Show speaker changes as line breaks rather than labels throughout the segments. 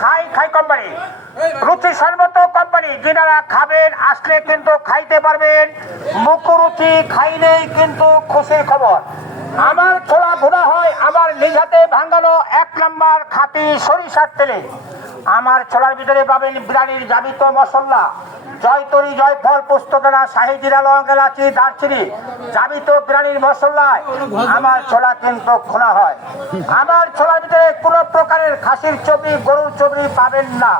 খাই খাই কোম্পানি। রুচি সর্বত কোম্পানি, যেনারা খাবেন, আসলে কিন্তু খাইতে পারবেন। মুখ মুখরুচি খাইলেই কিন্তু খুশি খবর। আমার ছোলা ভুনা হয়, আমার নিজ হাতে ভাঙানো এক নম্বর খাতি সরিষার তেলে। আমার ছোলার ভিতরে পাবেন বিরানির জাবিত মশলা। জয়তরি জয়ফল পুস্তকনা শাহিদিরা লং এলাচি দারচিনি জাবিত বিরানির মশলায় আমার ছোলা কিন্তু খোলা হয়। আমার ছোলার ভিতরে কোন প্রকারের খাসির ছবি, গরুর চবি পাবেন না।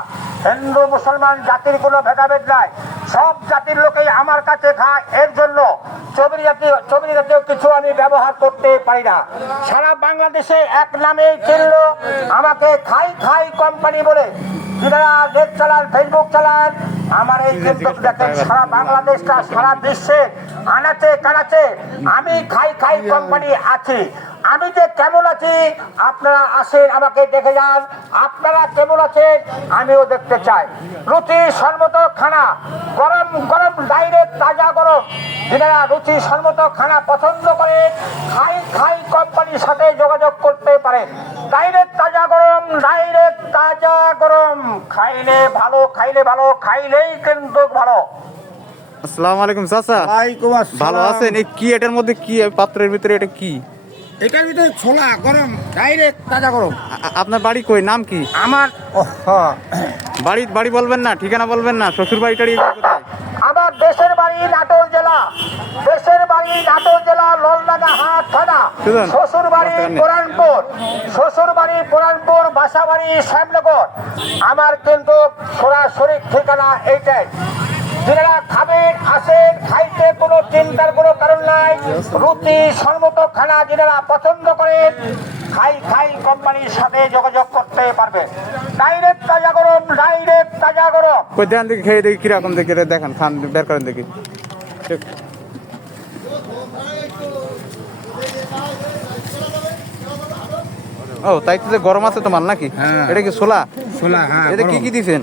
হিন্দু, মুসলমান জাতির কোনো ভেদাভেদ নাই। সব জাতির লোকেই আমার কাছে খায় এর জন্য চবরি জাতীয় চবরি জাতীয় কিছু আমি ব্যবহার করতে পারি না। সারা বাংলাদেশে এক নামে চিনল আমাকে খাই খাই কোম্পানি বলে। চালান ফেসবুক চালান আমার এই কিন্তু দেখেন, সারা বাংলাদেশটা সারা বিশ্বে আনাচে কানাচে আমি খাই খাই কোম্পানি আছি। আমি যে কেমন আছি, আপনারা আসেন, আমাকে দেখে যান। আপনারা কেমন আছেন, আমিও দেখতে চাই। রুচি সর্বত খানা, গরম গরম ডাইরেক্ট তাজা গরম। যারা রুচি সর্বত খানা পছন্দ করে খাই খাই কোম্পানির সাথে যোগাযোগ করতে পারেন। ডাইরেক্ট খাইলে ভালো খাইলে ভালো খাইলেই কিন্তু ভালো।
আসসালামু আলাইকুম চাচা
ওয়ালাইকুম
ভালো আছেন? এই কি এটার মধ্যে কি এই পাত্রের ভিতরে এটা কি?
এটার ভিতরে ছোলা গরম ডাইরেক্ট তাজা গরম।
আপনার বাড়ি কই? নাম কি?
আমার
বাড়ি বাড়ি বলবেন না ঠিকানা বলবেন না শ্বশুর বাড়িটারি কোথায়?
আমার দেশের বাড়ি নাটোর জেলা। নাটোর জেলা ললডাঙ্গা হাট থানা
শুনুন,
শ্বশুর বাড়ি
দশ টাকা নেই।
পুরানপুর। শ্বশুর বাড়ি পুরানপুর বাসা শ্যামনগর। আমার কিন্তু সরাসরি ঠিকানা এইটাই। যারা খাবেন আসেন খাইতে কোনো চিন্তার কোনো কারণ নাই। রুটি সর্বত খানা যারা পছন্দ করেন খাই খাই কোম্পানির সাথে যোগাযোগ করতে পারবেন। ডাইরেক্ট তাজা গরম ডাইরেক্ট তাজা গরম।
দেখি খেয়ে দেখি কীরকম দেখি দেখান খান বের করেন দেখি। ঠিক। ও তাই তো গরম আছে তোমার নাকি?
হ্যাঁ।
এটা কি ছোলা?
ছোলা হ্যাঁ
এটা কি কি দিছেন?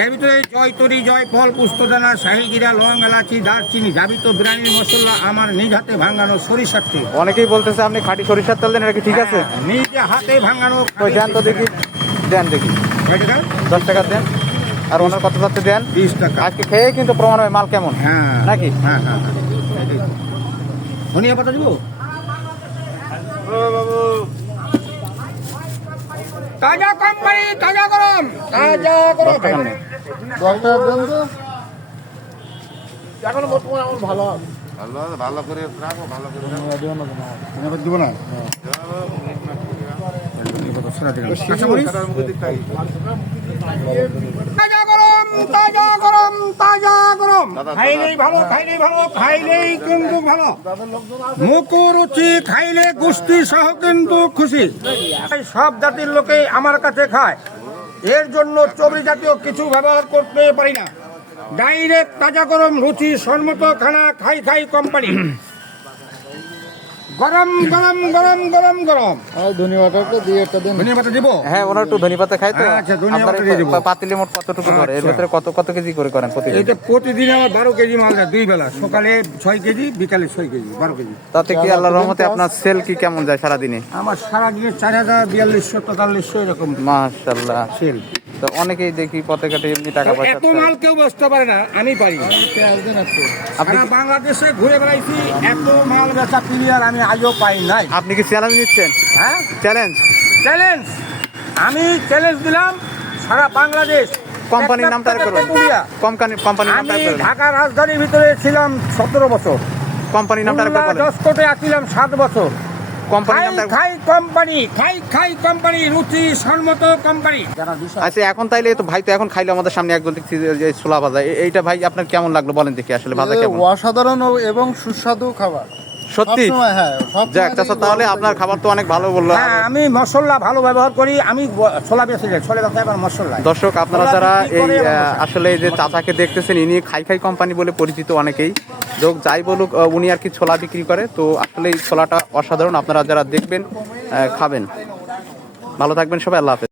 এর ভিতরে জয়তরি জয়ফল পুস্তদানা শাহিগিরা লং এলাচি দারচিনি জাবিত বিরিয়ানির মশলা আমার নিজ হাতে ভাঙানো সরিষার তেল।
অনেকেই বলতেছে আপনি খাঁটি সরিষার তেল দেন এটা কি ঠিক আছে?
হ্যাঁ, নিজে হাতে ভাঙানো
কই দেন তো দেখি। দেন দেখি। দশ টাকা দেন। আর ওনার কত যাচ্ছে দেন?
বিশ টাকা।
আজকে খেয়ে কিন্তু প্রমাণ হয় মাল কেমন।
হ্যাঁ।
নাকি?
হ্যাঁ হ্যাঁ ধনিয়া পাতা দিব? তাজা কোম্পানি তাজা গরম। তাজা গরম। এখন বর্তমানে আমার ভালো
ভালো ভালো করে রাখো ভালো করে
দিব না তাজা গরম তাজা গরম তাজা গরম খাইলেই ভালো খাইলেই ভালো খাইলেই কিন্তু ভালো। খাইলে গোষ্ঠী সহ কিন্তু খুশি। সব জাতির লোকেই আমার কাছে খায়। এর জন্য চবরি জাতীয় কিছু ব্যবহার করতে পারি না। ডাইরেক্ট তাজা গরম রুচি সম্মত খানা খাই খাই কোম্পানি। গরম গরম গরম গরম গরম। ধন্যবাদ দিব?
হ্যাঁ ওনার একটু ধনী পাতা খাই তো।
আচ্ছা, ধনিয়া
আপনার
পাতা দিয়ে
এই পাতিলে মোট কতটুকু করে? এর ভিতরে কত কত কেজি করে করেন প্রতিদিন?
এটা প্রতিদিন আমার বারো কেজি মাল যায় দুই বেলা। সকালে ছয় কেজি বিকালে ছয় কেজি বারো কেজি।
তাতে কি আল্লাহর রহমতে আপনার সেল কি কেমন যায় সারাদিনে?
আমার সারা দিনে চার হাজার বিয়াল্লিশশো তেতাল্লিশশো এরকম।
মাশাল্লাহ
সেল।
তো অনেকেই দেখি পথে ঘাটে এমনি টাকা পয়সা
এত মাল কেউ বসতে পারে না আমি পারি।
আপনি
বাংলাদেশে ঘুরে বেড়াইছি এত মাল বেচা প্লেয়ার আমি আজও পাই নাই।
আপনি কি চ্যালেঞ্জ নিচ্ছেন?
হ্যাঁ?
চ্যালেঞ্জ
চ্যালেঞ্জ আমি চ্যালেঞ্জ দিলাম সারা বাংলাদেশ।
কোম্পানির
থেকে
করবেন।
পুরুলিয়া।
কোম্পানি কোম্পানির নামটা
আমি
করবেন।
ঢাকা রাজধানীর ভিতরে ছিলাম সতেরো বছর।
কোম্পানির নামটা
খুলনা
করবেন।
জসকোটে আসছিলাম সাত বছর। খাই কোম্পানি খাই খাই কোম্পানি রুচি সম্মত কোম্পানি।
আচ্ছা এখন তাইলে তো ভাই তো এখন খাইলো আমাদের সামনে একজন দেখছি যে ছোলা ভাজা। এইটা ভাই আপনার কেমন লাগল বলেন দেখি আসলে ভাজা কেমন?
অসাধারণ এবং সুস্বাদু খাবার।
সত্যি?
হ্যাঁ সব
যাক চাচা তাহলে আপনার খাবার তো অনেক ভালো বলল।
হ্যাঁ আমি মশলা ভালো ব্যবহার করি আমি ছোলা বেশি যাই ছোলা ব্যবসা এবার মশলা
দর্শক আপনারা যারা
বিক্রি
এই। আসলে যে চাচাকে দেখতেছেন ইনি খাই খাই কোম্পানি বলে পরিচিত অনেকেই। যোগ যাই বলুক আহ, উনি আর কি ছোলা বিক্রি করে তো আসলে এই ছোলাটা অসাধারণ আপনারা যারা দেখবেন খাবেন। ভালো থাকবেন সবাই আল্লাহ হাফেজ।